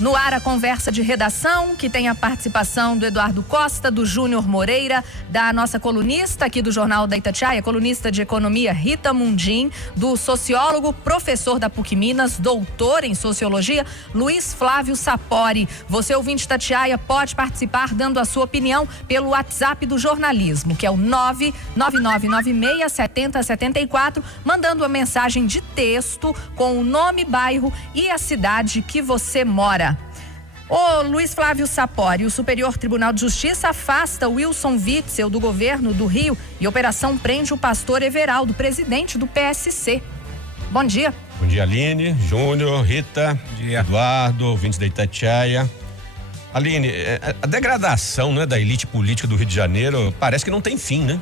No ar, a conversa de redação, que tem a participação do Eduardo Costa, do Júnior Moreira, da nossa colunista aqui do Jornal da Itatiaia, colunista de economia Rita Mundim, do sociólogo, professor da PUC Minas, doutor em sociologia, Luiz Flávio Sapori. Você, ouvinte Itatiaia, pode participar dando a sua opinião pelo WhatsApp do jornalismo, que é o 999967074, mandando uma mensagem de texto com o nome, bairro e a cidade que você mora. Ô Luiz Flávio Sapori, o Superior Tribunal de Justiça afasta Wilson Witzel do governo do Rio e operação prende o pastor Everaldo, presidente do PSC. Bom dia. Bom dia, Aline, Júnior, Rita, Eduardo, ouvintes da Itatiaia. Aline, a degradação, né, da elite política do Rio de Janeiro parece que não tem fim, né?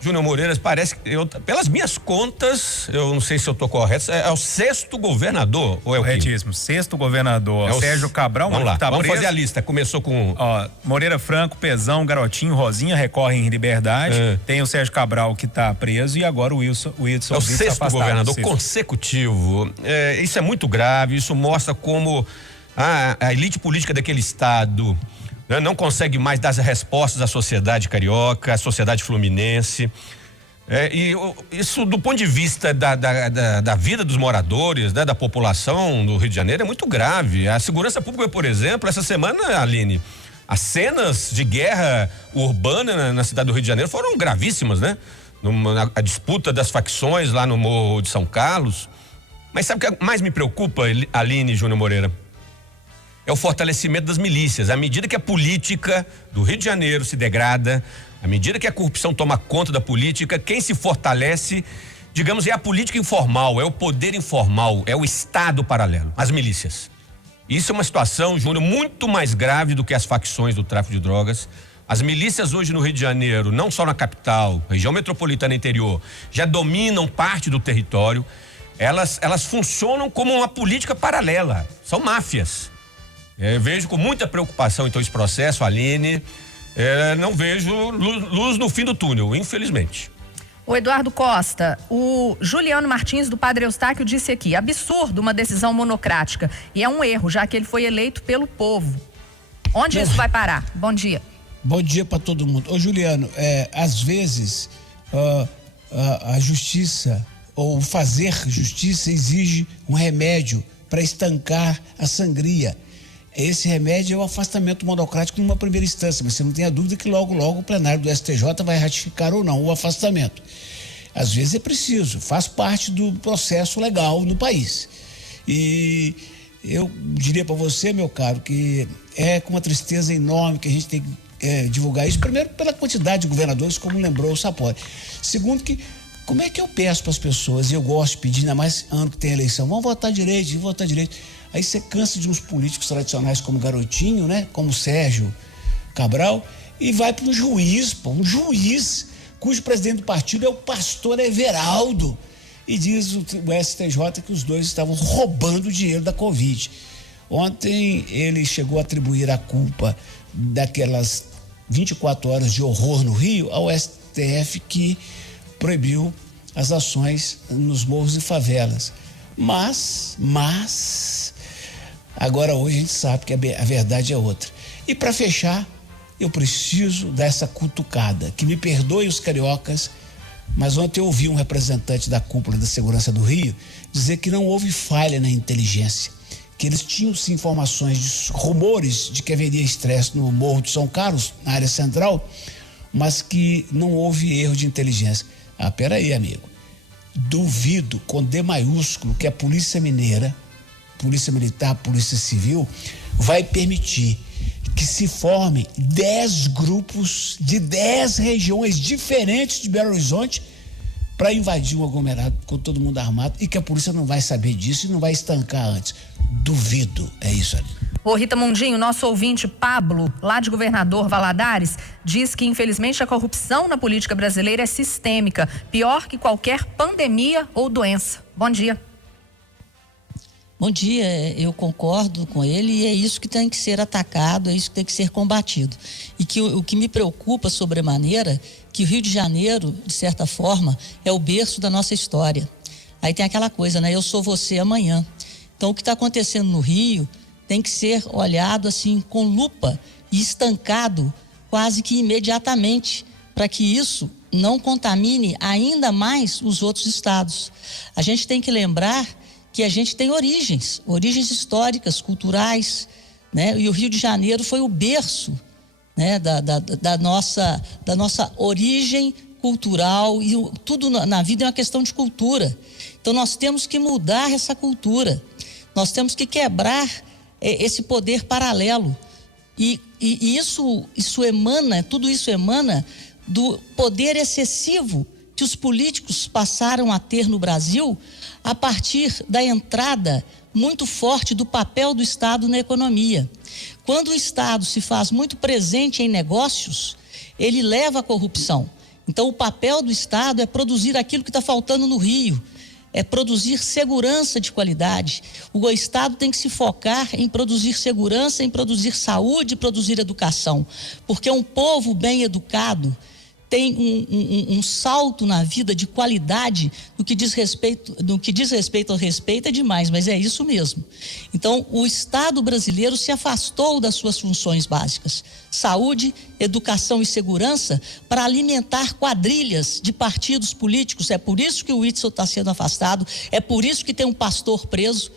Júnior Moreira, parece que pelas minhas contas, eu não sei se eu estou correto, é o 6º governador, ou é o corretíssimo, 6º governador, Sérgio Cabral. Vamos lá, vamos fazer a lista, começou com... Moreira Franco, Pezão, Garotinho, Rosinha recorrem em liberdade, tem o Sérgio Cabral que está preso e agora o Wilson é o 6º governador consecutivo. Isso é muito grave, isso mostra como a elite política daquele estado não consegue mais dar as respostas à sociedade carioca, à sociedade fluminense. E isso, do ponto de vista da vida dos moradores, né, da população do Rio de Janeiro, é muito grave. A segurança pública, por exemplo, essa semana, Aline, as cenas de guerra urbana na cidade do Rio de Janeiro foram gravíssimas, né? A disputa das facções lá no Morro de São Carlos. Mas sabe o que mais me preocupa, Aline e Júnior Moreira? É o fortalecimento das milícias. À medida que a política do Rio de Janeiro se degrada, à medida que a corrupção toma conta da política, quem se fortalece, digamos, é a política informal, é o poder informal, é o Estado paralelo, as milícias. Isso é uma situação, Júnior, muito mais grave do que as facções do tráfico de drogas. As milícias hoje no Rio de Janeiro, não só na capital, região metropolitana e interior, já dominam parte do território. Elas funcionam como uma política paralela, são máfias. Vejo com muita preocupação então esse processo, Aline. Não vejo luz no fim do túnel, infelizmente. O Eduardo Costa, o Juliano Martins do Padre Eustáquio disse aqui: absurdo uma decisão monocrática, e é um erro, já que ele foi eleito pelo povo. Onde isso vai parar? Bom dia. Bom dia para todo mundo. Ô Juliano, às vezes a justiça, ou fazer justiça, exige um remédio para estancar a sangria. Esse remédio é o afastamento monocrático numa primeira instância, mas você não tem a dúvida que logo o plenário do STJ vai ratificar ou não o afastamento. Às vezes é preciso, faz parte do processo legal no país. E eu diria para você, meu caro, que é com uma tristeza enorme que a gente tem que divulgar isso. Primeiro, pela quantidade de governadores, como lembrou o Sapori. Segundo, que como é que eu peço para as pessoas, e eu gosto de pedir, ainda mais ano que tem eleição, vamos votar direito, vamos votar direito. Aí você cansa de uns políticos tradicionais como Garotinho, né? Como Sérgio Cabral, e vai para um juiz cujo presidente do partido é o pastor Everaldo. E diz o STJ que os dois estavam roubando o dinheiro da Covid. Ontem ele chegou a atribuir a culpa daquelas 24 horas de horror no Rio ao STF, que proibiu as ações nos morros e favelas. Mas agora hoje a gente sabe que a verdade é outra. E para fechar, eu preciso dessa cutucada, que me perdoe os cariocas, mas ontem eu ouvi um representante da cúpula da segurança do Rio dizer que não houve falha na inteligência, que eles tinham sim informações, rumores de que haveria estresse no Morro de São Carlos, na área central, mas que não houve erro de inteligência. Peraí, amigo, duvido com D maiúsculo que a Polícia Mineira, Polícia Militar, Polícia Civil, vai permitir que se formem 10 grupos de 10 regiões diferentes de Belo Horizonte para invadir um aglomerado com todo mundo armado, e que a polícia não vai saber disso e não vai estancar antes. Duvido, é isso ali. Ô Rita Mundinho, nosso ouvinte Pablo, lá de Governador Valadares, diz que infelizmente a corrupção na política brasileira é sistêmica, pior que qualquer pandemia ou doença. Bom dia. Bom dia, eu concordo com ele, e é isso que tem que ser atacado, é isso que tem que ser combatido. E que o que me preocupa sobremaneira, que o Rio de Janeiro, de certa forma, é o berço da nossa história. Aí tem aquela coisa, né? Eu sou você amanhã. Então, o que está acontecendo no Rio tem que ser olhado assim com lupa e estancado quase que imediatamente, para que isso não contamine ainda mais os outros estados. A gente tem que lembrar que a gente tem origens históricas, culturais, né? E o Rio de Janeiro foi o berço, né, da nossa origem cultural, e tudo na vida é uma questão de cultura. Então nós temos que mudar essa cultura, nós temos que quebrar esse poder paralelo, e tudo isso emana do poder excessivo que os políticos passaram a ter no Brasil a partir da entrada muito forte do papel do Estado na economia. Quando o Estado se faz muito presente em negócios, ele leva à corrupção. Então, o papel do Estado é produzir aquilo que está faltando no Rio, é produzir segurança de qualidade. O Estado tem que se focar em produzir segurança, em produzir saúde, produzir educação, porque um povo bem educado tem um salto na vida de qualidade no que diz respeito ao respeito é demais, mas é isso mesmo. Então, o Estado brasileiro se afastou das suas funções básicas, saúde, educação e segurança, para alimentar quadrilhas de partidos políticos. É por isso que o Witzel está sendo afastado, é por isso que tem um pastor preso,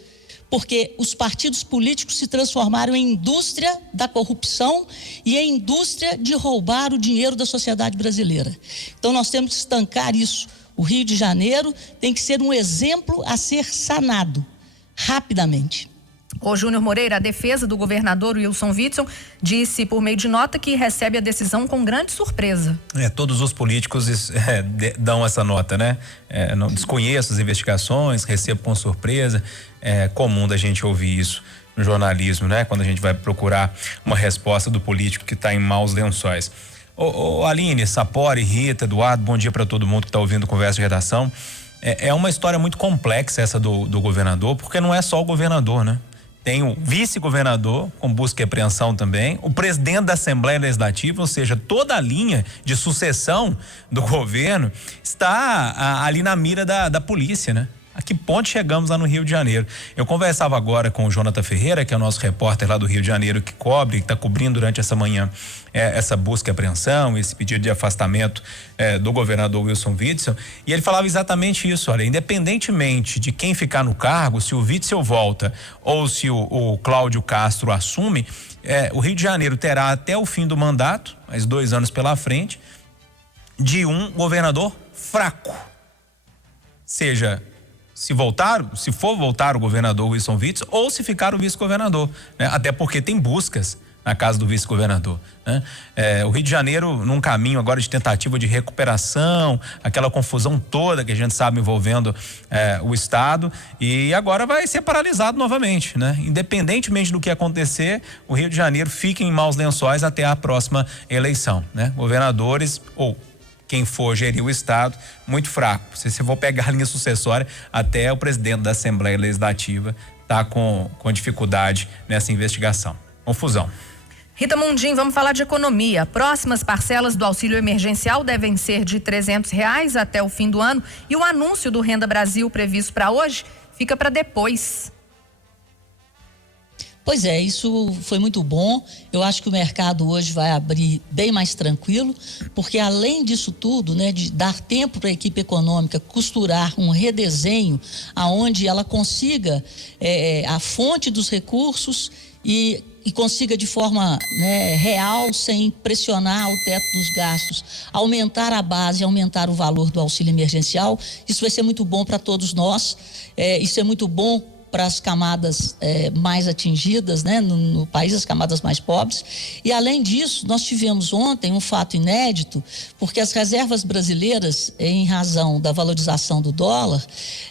porque os partidos políticos se transformaram em indústria da corrupção e em indústria de roubar o dinheiro da sociedade brasileira. Então nós temos que estancar isso. O Rio de Janeiro tem que ser um exemplo a ser sanado rapidamente. O Júnior Moreira, a defesa do governador Wilson Witzel, disse por meio de nota que recebe a decisão com grande surpresa. Todos os políticos dão essa nota, né? Não desconheço as investigações, recebo com surpresa. É comum da gente ouvir isso no jornalismo, né? Quando a gente vai procurar uma resposta do político que está em maus lençóis. Aline, Sapori, Rita, Eduardo, bom dia para todo mundo que está ouvindo Conversa de Redação. É uma história muito complexa essa do governador, porque não é só o governador, né? Tem o vice-governador, com busca e apreensão também, o presidente da Assembleia Legislativa, ou seja, toda a linha de sucessão do governo está ali na mira da polícia, né? A que ponto chegamos lá no Rio de Janeiro? Eu conversava agora com o Jonathan Ferreira, que é o nosso repórter lá do Rio de Janeiro, que está cobrindo durante essa manhã essa busca e apreensão, esse pedido de afastamento do governador Wilson Witzel, e ele falava exatamente isso. Olha, independentemente de quem ficar no cargo, se o Witzel volta ou se o Cláudio Castro assume, o Rio de Janeiro terá até o fim do mandato, mais 2 anos pela frente, de um governador fraco. Seja, se for voltar o governador Wilson Witzel ou se ficar o vice-governador, né? Até porque tem buscas na casa do vice-governador, né? O Rio de Janeiro num caminho agora de tentativa de recuperação, aquela confusão toda que a gente sabe envolvendo o Estado, e agora vai ser paralisado novamente, né? Independentemente do que acontecer, o Rio de Janeiro fica em maus lençóis até a próxima eleição, né? Governadores ou quem for gerir o Estado, muito fraco. Se você for pegar a linha sucessória, até o presidente da Assembleia Legislativa está com dificuldade nessa investigação. Confusão. Rita Mundim, vamos falar de economia. Próximas parcelas do auxílio emergencial devem ser de R$300 até o fim do ano, e o anúncio do Renda Brasil previsto para hoje fica para depois. Pois é, isso foi muito bom. Eu acho que o mercado hoje vai abrir bem mais tranquilo, porque além disso tudo, né, de dar tempo para a equipe econômica costurar um redesenho aonde ela consiga a fonte dos recursos e consiga de forma, né, real, sem pressionar o teto dos gastos, aumentar a base, aumentar o valor do auxílio emergencial. Isso vai ser muito bom para todos nós. Isso é muito bom para as camadas mais atingidas, né, no país, as camadas mais pobres. E além disso, nós tivemos ontem um fato inédito, porque as reservas brasileiras, em razão da valorização do dólar,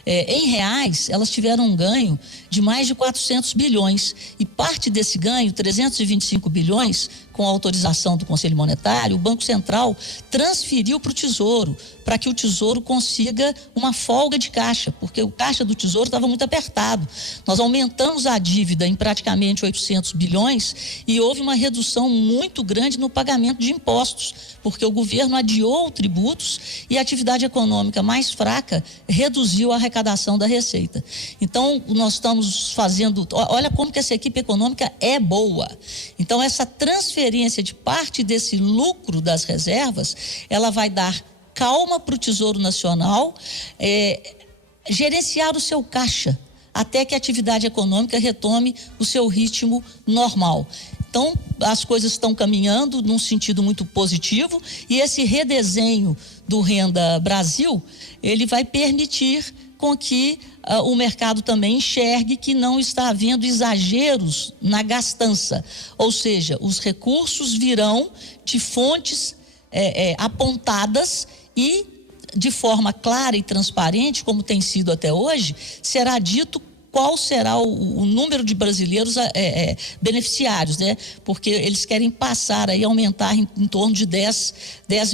em reais, elas tiveram um ganho de mais de 400 bilhões. E parte desse ganho, 325 bilhões, com a autorização do Conselho Monetário, o Banco Central transferiu para o Tesouro, para que o Tesouro consiga uma folga de caixa, porque o caixa do Tesouro estava muito apertado. Nós aumentamos a dívida em praticamente 800 bilhões e houve uma redução muito grande no pagamento de impostos, porque o governo adiou tributos e a atividade econômica mais fraca reduziu a arrecadação da receita. Então, nós estamos fazendo... Olha como que essa equipe econômica é boa. Então, essa transferência de parte desse lucro das reservas, ela vai dar calma para o Tesouro Nacional, gerenciar o seu caixa até que a atividade econômica retome o seu ritmo normal. Então, as coisas estão caminhando num sentido muito positivo e esse redesenho do Renda Brasil, ele vai permitir com que o mercado também enxergue que não está havendo exageros na gastança, ou seja, os recursos virão de fontes apontadas e de forma clara e transparente, como tem sido até hoje, será dito qual será o número de brasileiros beneficiários, né? Porque eles querem passar aí, aumentar em torno de 10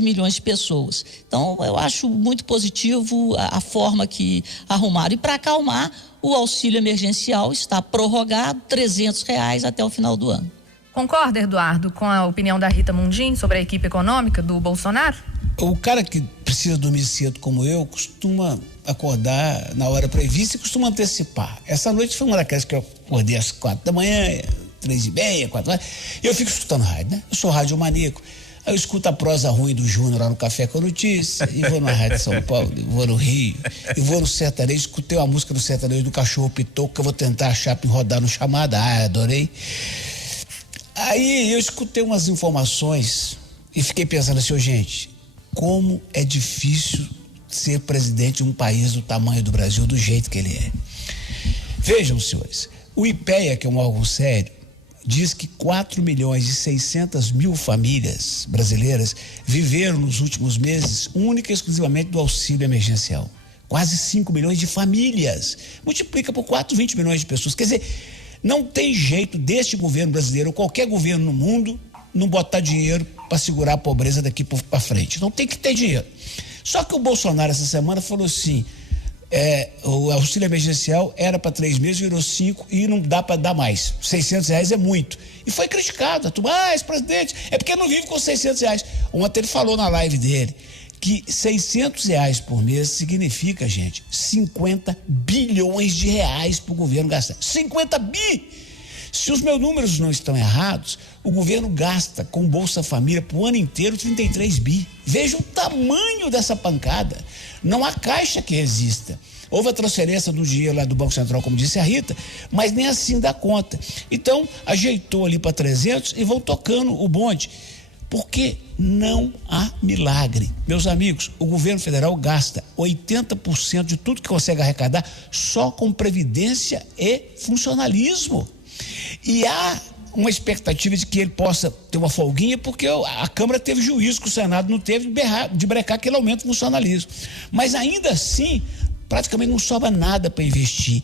milhões de pessoas. Então, eu acho muito positivo a forma que arrumaram. E para acalmar, o auxílio emergencial está prorrogado, R$300 até o final do ano. Concorda, Eduardo, com a opinião da Rita Mundim sobre a equipe econômica do Bolsonaro? O cara que precisa dormir cedo como eu costuma acordar na hora prevista e costuma antecipar. Essa noite foi uma daquelas que eu acordei às 4 da manhã, 3h30, 4 horas, e eu fico escutando rádio, né? Eu sou radiomaníaco. Aí eu escuto a prosa ruim do Júnior lá no Café com Notícia, e vou na Rádio São Paulo, e vou no Rio, e vou no sertanejo, escutei uma música do sertanejo do Cachorro Pitoco, que eu vou tentar achar pra rodar no Chamada, adorei. Aí eu escutei umas informações e fiquei pensando assim, gente, como é difícil ser presidente de um país do tamanho do Brasil, do jeito que ele é. Vejam, senhores, o IPEA, que é um órgão sério, diz que 4.600.000 famílias brasileiras viveram nos últimos meses única e exclusivamente do auxílio emergencial. Quase 5 milhões de famílias. Multiplica por 4, 20 milhões de pessoas. Quer dizer, não tem jeito deste governo brasileiro ou qualquer governo no mundo não botar dinheiro para segurar a pobreza daqui para frente. Não tem que ter dinheiro. Só que o Bolsonaro essa semana falou assim, o auxílio emergencial era para 3 meses, virou 5 e não dá para dar mais. R$600 é muito. E foi criticado. Esse presidente é porque não vive com R$600. Ontem ele falou na live dele que R$600 por mês significa, gente, 50 bilhões de reais para o governo gastar. 50 bi! Se os meus números não estão errados, o governo gasta com Bolsa Família pro ano inteiro 33 bi. Veja o tamanho dessa pancada. Não há caixa que resista. Houve a transferência do dinheiro lá do Banco Central, como disse a Rita, mas nem assim dá conta. Então, ajeitou ali para 300 e vão tocando o bonde. Porque não há milagre. Meus amigos, o governo federal gasta 80% de tudo que consegue arrecadar só com previdência e funcionalismo. E há uma expectativa de que ele possa ter uma folguinha, porque a Câmara teve juízo que o Senado não teve de brecar aquele aumento do funcionalismo. Mas ainda assim, praticamente não sobra nada para investir.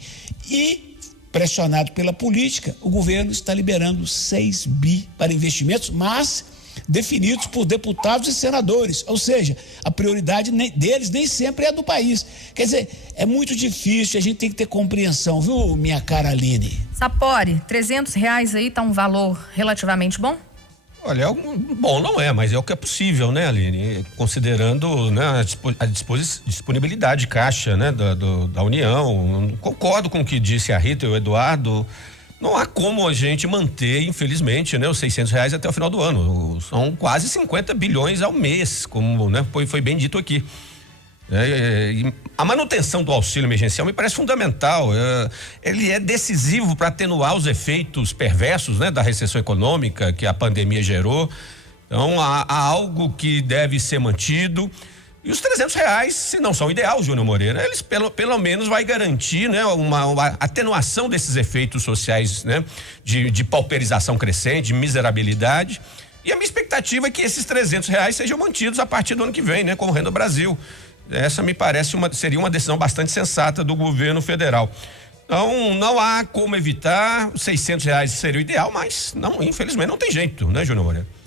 E, pressionado pela política, o governo está liberando 6 bi para investimentos, mas definidos por deputados e senadores, ou seja, a prioridade deles nem sempre é a do país. Quer dizer, é muito difícil, a gente tem que ter compreensão, viu, minha cara Aline? Sapori, R$300 aí tá um valor relativamente bom? Olha, bom não é, mas é o que é possível, né, Aline? Considerando, né, a disponibilidade de caixa, né, da União. Concordo com o que disse a Rita e o Eduardo. Não há como a gente manter, infelizmente, né, os R$600 até o final do ano. São quase 50 bilhões ao mês, como, né, foi bem dito aqui. A manutenção do auxílio emergencial me parece fundamental. Ele é decisivo para atenuar os efeitos perversos, né, da recessão econômica que a pandemia gerou. Então, há algo que deve ser mantido. E os R$300, se não são ideal, Júnior Moreira, eles pelo menos vai garantir, né, uma atenuação desses efeitos sociais, né, de pauperização crescente, de miserabilidade. E a minha expectativa é que esses R$300 sejam mantidos a partir do ano que vem, né, com o Renda Brasil. Essa me parece seria uma decisão bastante sensata do governo federal. Então, não há como evitar, R$600 seria o ideal, mas não, infelizmente não tem jeito, né, Júnior Moreira?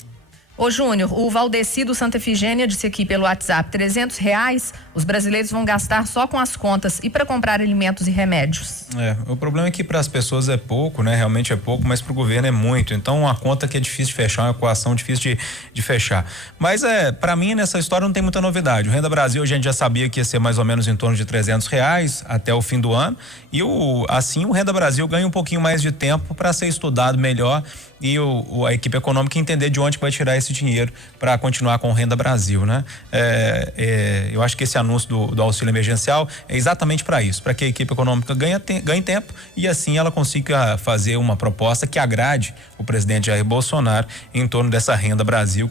Ô Júnior, o Valdeci do Santa Efigênia disse aqui pelo WhatsApp, R$300 os brasileiros vão gastar só com as contas e para comprar alimentos e remédios. O problema é que para as pessoas é pouco, né? Realmente é pouco, mas para o governo é muito. Então uma conta que é difícil de fechar, uma equação difícil de fechar. Mas para mim nessa história não tem muita novidade. O Renda Brasil a gente já sabia que ia ser mais ou menos em torno de R$300 até o fim do ano e assim o Renda Brasil ganha um pouquinho mais de tempo para ser estudado melhor e a equipe econômica entender de onde vai tirar esse dinheiro para continuar com o Renda Brasil, né? Eu acho que esse anúncio do auxílio emergencial é exatamente para isso, para que a equipe econômica ganhe tempo e assim ela consiga fazer uma proposta que agrade o presidente Jair Bolsonaro em torno dessa Renda Brasil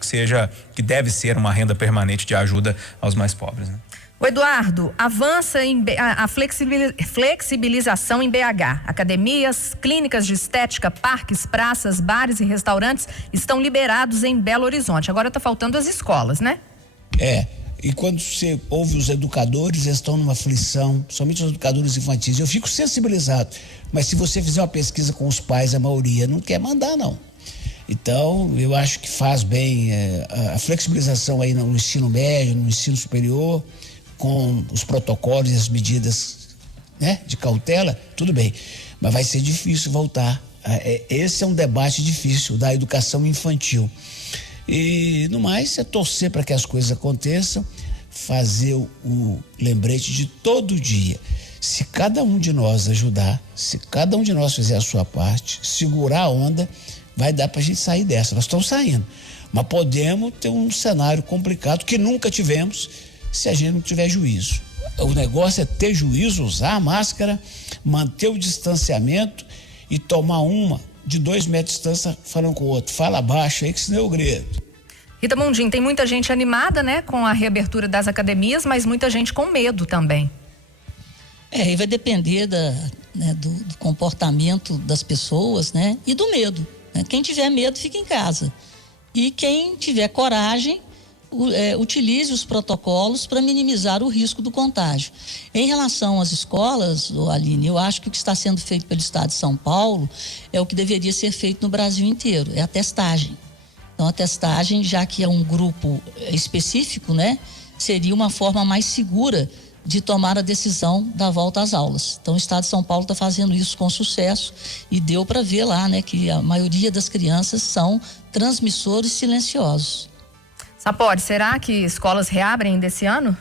que deve ser uma renda permanente de ajuda aos mais pobres, né? O Eduardo, avança a flexibilização em BH. Academias, clínicas de estética, parques, praças, bares e restaurantes estão liberados em Belo Horizonte. Agora está faltando as escolas, né? E quando você ouve os educadores, eles estão numa aflição, somente os educadores infantis. Eu fico sensibilizado, mas se você fizer uma pesquisa com os pais, a maioria não quer mandar, não. Então, eu acho que faz bem a flexibilização aí no ensino médio, no ensino superior, com os protocolos e as medidas, né, de cautela, tudo bem. Mas vai ser difícil voltar. Esse é um debate difícil da educação infantil. E, no mais, é torcer para que as coisas aconteçam, fazer o lembrete de todo dia. Se cada um de nós ajudar, se cada um de nós fizer a sua parte, segurar a onda, vai dar para a gente sair dessa. Nós estamos saindo. Mas podemos ter um cenário complicado que nunca tivemos se a gente não tiver juízo. O negócio é ter juízo, usar a máscara, manter o distanciamento e tomar uma de 2 metros de distância falando com o outro. Fala baixo aí que senão eu grito. Rita Mundim, tem muita gente animada, né, com a reabertura das academias, mas muita gente com medo também. E vai depender do comportamento das pessoas, né, e do medo. Né? Quem tiver medo fica em casa. E quem tiver coragem utilize os protocolos para minimizar o risco do contágio. Em relação às escolas, Aline, eu acho que o que está sendo feito pelo Estado de São Paulo é o que deveria ser feito no Brasil inteiro, é a testagem. Então, a testagem, já que é um grupo específico, né, seria uma forma mais segura de tomar a decisão da volta às aulas. Então, o Estado de São Paulo está fazendo isso com sucesso e deu para ver lá, né, que a maioria das crianças são transmissores silenciosos. Sapori, será que escolas reabrem desse ano?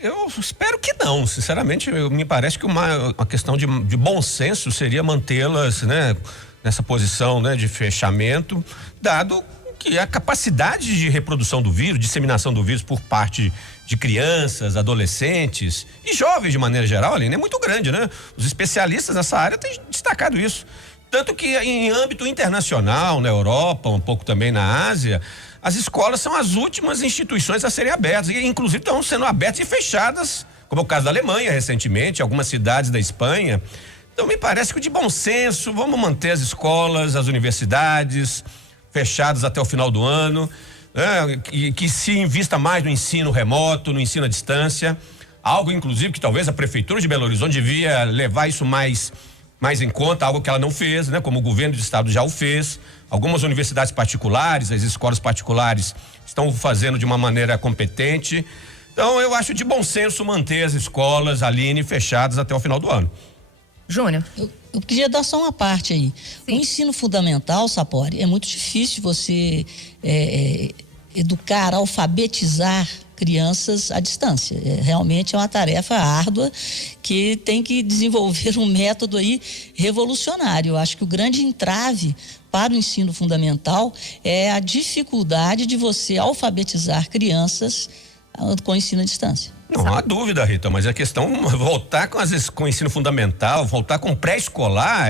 Eu espero que não, sinceramente. Me parece que uma questão de bom senso seria mantê-las, né, nessa posição, né, de fechamento, dado que a capacidade de reprodução do vírus, disseminação do vírus por parte de crianças, adolescentes e jovens de maneira geral, Aline, é muito grande, né? Os especialistas nessa área têm destacado isso. Tanto que em âmbito internacional, na Europa, um pouco também na Ásia, as escolas são as últimas instituições a serem abertas, e inclusive estão sendo abertas e fechadas, como é o caso da Alemanha recentemente, algumas cidades da Espanha. Então me parece que de bom senso, vamos manter as escolas, as universidades fechadas até o final do ano, né? Que se invista mais no ensino remoto, no ensino à distância, algo inclusive que talvez a Prefeitura de Belo Horizonte devia levar isso mais em conta, algo que ela não fez, né? Como o governo do estado já o fez. Algumas universidades particulares, as escolas particulares estão fazendo de uma maneira competente. Então, eu acho de bom senso manter as escolas, Aline, fechadas até o final do ano. Júnior. Eu queria dar só uma parte aí. Sim. O ensino fundamental, Sapori, é muito difícil você educar, alfabetizar crianças à distância. Realmente é uma tarefa árdua que tem que desenvolver um método aí revolucionário. Eu acho que o grande entrave para o ensino fundamental é a dificuldade de você alfabetizar crianças com ensino à distância. Não há dúvida, Rita, mas a questão voltar com o ensino fundamental, voltar com pré-escolar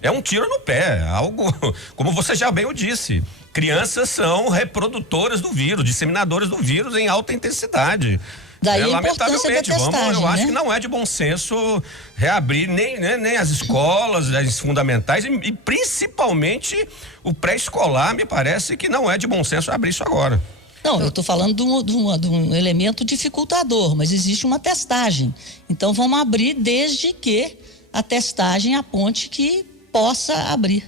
é um tiro no pé, algo, como você já bem o disse, crianças são reprodutoras do vírus, disseminadoras do vírus em alta intensidade. Daí a importância da testagem, eu acho que não é de bom senso reabrir nem as escolas, as fundamentais e principalmente o pré-escolar, me parece que não é de bom senso abrir isso agora. Não, eu estou falando de um elemento dificultador, mas existe uma testagem. Então vamos abrir desde que a testagem aponte que possa abrir.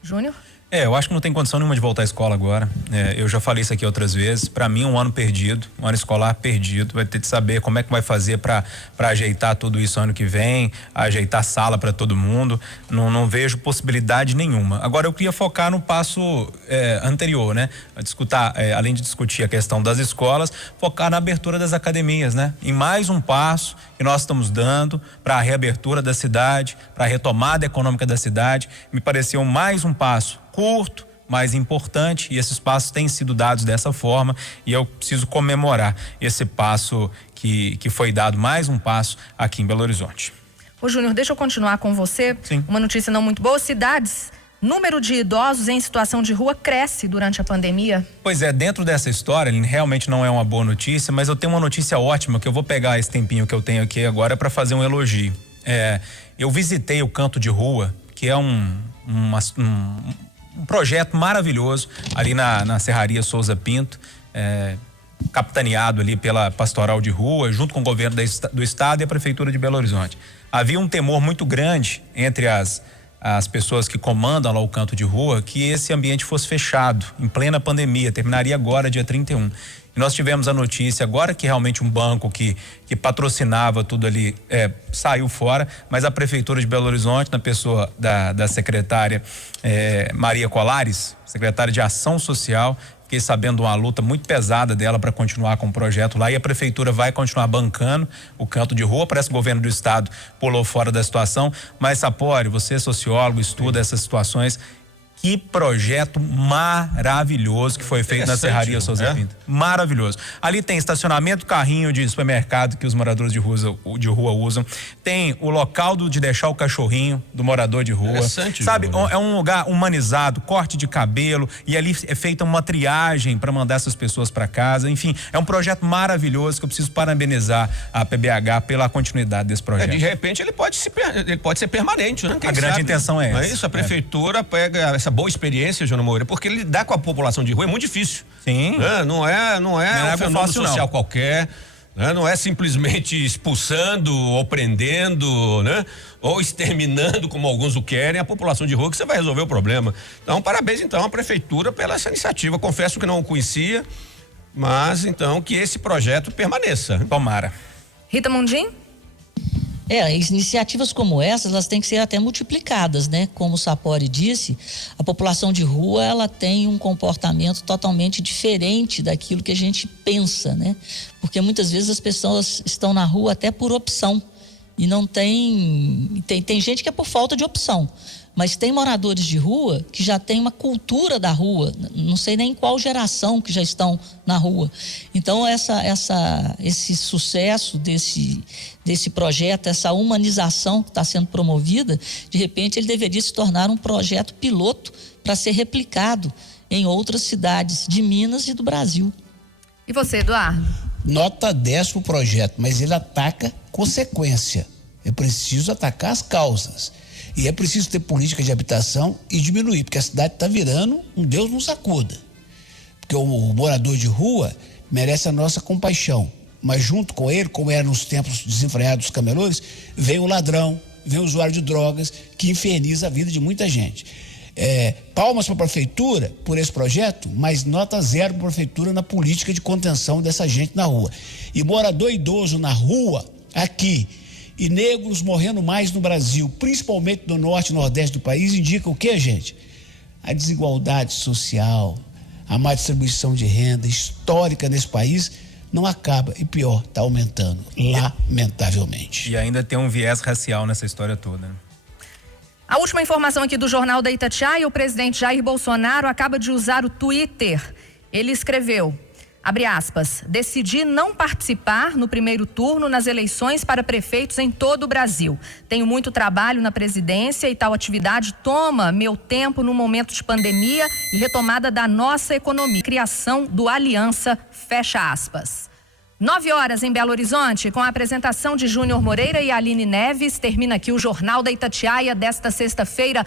Júnior? Eu acho que não tem condição nenhuma de voltar à escola agora. Eu já falei isso aqui outras vezes. Para mim, um ano perdido, um ano escolar perdido. Vai ter que saber como é que vai fazer para ajeitar tudo isso ano que vem, ajeitar sala para todo mundo. Não vejo possibilidade nenhuma. Agora, eu queria focar no passo anterior, né? Além de discutir a questão das escolas, focar na abertura das academias, né? Em mais um passo que nós estamos dando para a reabertura da cidade, para a retomada econômica da cidade. Me pareceu mais um passo curto, mas importante, e esses passos têm sido dados dessa forma, e eu preciso comemorar esse passo que foi dado, mais um passo aqui em Belo Horizonte. Ô Júnior, deixa eu continuar com você. Sim. Uma notícia não muito boa. Cidades, número de idosos em situação de rua cresce durante a pandemia. Pois é, dentro dessa história, realmente não é uma boa notícia, mas eu tenho uma notícia ótima, que eu vou pegar esse tempinho que eu tenho aqui agora para fazer um elogio. Eu visitei o Canto de Rua, que é um projeto maravilhoso ali na Serraria Souza Pinto, capitaneado ali pela Pastoral de Rua, junto com o governo do estado e a Prefeitura de Belo Horizonte. Havia um temor muito grande entre as pessoas que comandam lá o Canto de Rua que esse ambiente fosse fechado em plena pandemia, terminaria agora dia 31. E nós tivemos a notícia agora que realmente um banco que patrocinava tudo ali saiu fora, mas a Prefeitura de Belo Horizonte, na pessoa da secretária Maria Colares, secretária de Ação Social, fiquei sabendo de uma luta muito pesada dela para continuar com o projeto lá, e a Prefeitura vai continuar bancando o Canto de Rua. Parece que o governo do estado pulou fora da situação, mas Sapori, você sociólogo, estuda essas situações. Que projeto maravilhoso que foi feito na Serraria Souza Pinto. Maravilhoso. Ali tem estacionamento, carrinho de supermercado que os moradores de rua usam. Tem o local de deixar o cachorrinho do morador de rua. Sabe, é um lugar humanizado, corte de cabelo, e ali é feita uma triagem para mandar essas pessoas para casa. Enfim, é um projeto maravilhoso que eu preciso parabenizar a PBH pela continuidade desse projeto. De repente ele pode ser permanente, né? A grande intenção é essa. Não é isso? A Prefeitura pega essa boa experiência, Júnior Moreira, porque lidar com a população de rua é muito difícil. Sim. Não é um fenômeno social qualquer, né? Não é simplesmente expulsando ou prendendo, né? Ou exterminando, como alguns o querem, a população de rua, que você vai resolver o problema. Então, parabéns então à Prefeitura pela essa iniciativa. Confesso que não o conhecia, mas então que esse projeto permaneça. Tomara. Rita Mundim? Iniciativas como essas, elas têm que ser até multiplicadas, né? Como o Sapori disse, a população de rua, ela tem um comportamento totalmente diferente daquilo que a gente pensa, né? Porque muitas vezes as pessoas estão na rua até por opção e não tem gente que é por falta de opção. Mas tem moradores de rua que já tem uma cultura da rua, não sei nem qual geração que já estão na rua. Então esse sucesso desse projeto, essa humanização que está sendo promovida, de repente ele deveria se tornar um projeto piloto para ser replicado em outras cidades de Minas e do Brasil. E você, Eduardo? Nota 10 para o projeto, mas ele ataca consequência. É preciso atacar as causas. E é preciso ter política de habitação e diminuir, porque a cidade está virando um Deus nos acuda. Porque o morador de rua merece a nossa compaixão. Mas junto com ele, como era nos tempos desenfreados dos camelôs, vem o ladrão, vem o usuário de drogas, que inferniza a vida de muita gente. Palmas para a Prefeitura por esse projeto, mas nota 0 para a Prefeitura na política de contenção dessa gente na rua. E morador idoso na rua, aqui, e negros morrendo mais no Brasil, principalmente no norte e nordeste do país, indica o quê, gente? A desigualdade social, a má distribuição de renda histórica nesse país não acaba, e pior, está aumentando, lamentavelmente. E ainda tem um viés racial nessa história toda, né? A última informação aqui do Jornal da Itatiaia: o presidente Jair Bolsonaro acaba de usar o Twitter. Ele escreveu, abre aspas, decidi não participar no primeiro turno nas eleições para prefeitos em todo o Brasil. Tenho muito trabalho na presidência e tal atividade toma meu tempo no momento de pandemia e retomada da nossa economia. Criação do Aliança, fecha aspas. 9h em Belo Horizonte, com a apresentação de Júnior Moreira e Aline Neves, termina aqui o Jornal da Itatiaia desta sexta-feira.